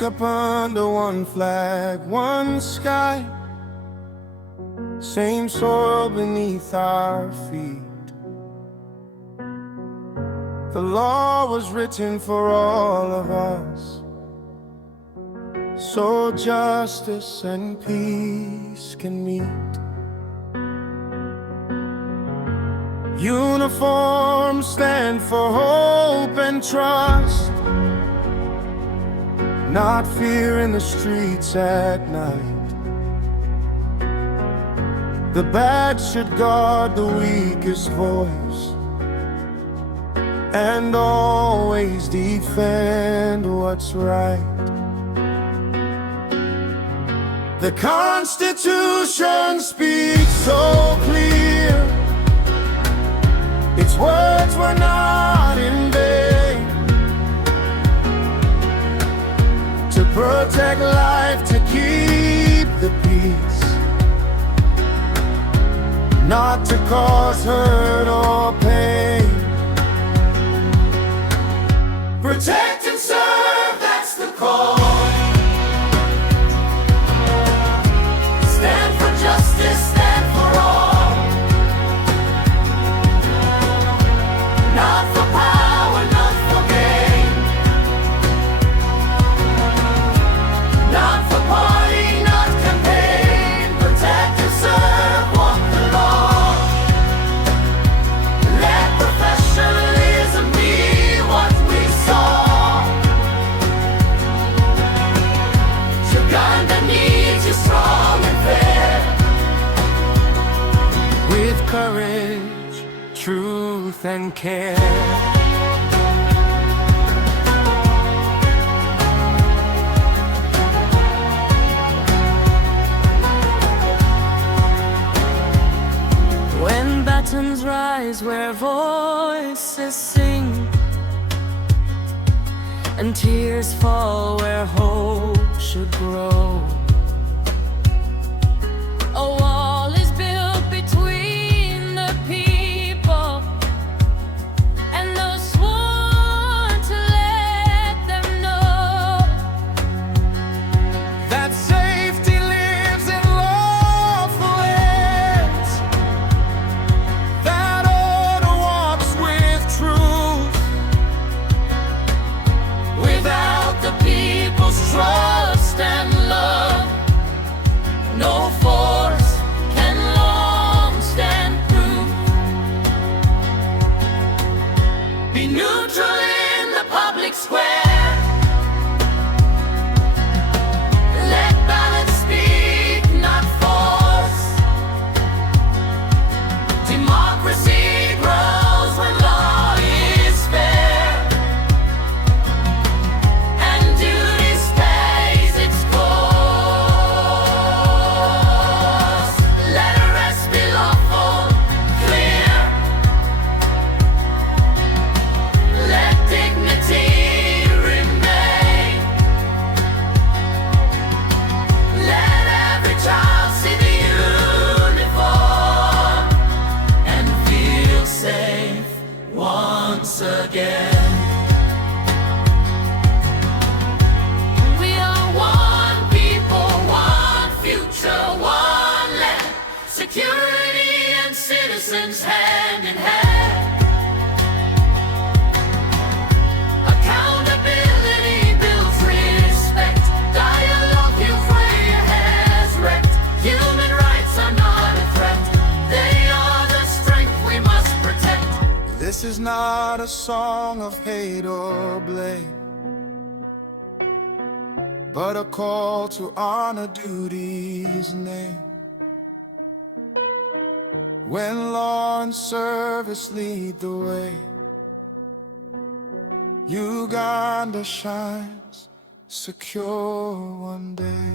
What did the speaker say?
wake up under one flag, one sky, same soil beneath our feet. The law was written for all of us, so justice and peace can meet. Uniforms stand for hope and trust, not fear in the streets at night. The badge should guard the weakest voice and always defend what's right. The Constitution speaks so clear, its words were not in vain. To protect life, to keep the peace, not to cause hurt or pain. Protect and serve, that's the call. Stand for justice, stand for all. Not for power, not for gain. Not for party, not campaign. Protect and serve, walk the law. Let professionalism be what we saw. Uganda needs you strong and fair, with courage, truth and care. When batons rise where voices sing, and tears fall where hope should grow, a wall is built between the people and those sworn to let them know that safety lives in lawful ends, that order walks with truth. Without the people's trust and love, no force can long stand proof. Be neutral in the public square. Let balance speak, not force. Democracy grows when law is fair, and duty pays its course. Let arrest be lawful, clear. Let dignity remain. Let every child see the uniform and feel safe once again. We are one people, one future, one land. Security and citizens hand in hand. Accountability builds respect. Dialogue Ukraine has wrecked. Human rights are not a threat. They are the strength we must protect. This is not a song of hate or blame, but a call to honor duty's name. When law and service lead the way, Uganda shines secure one day.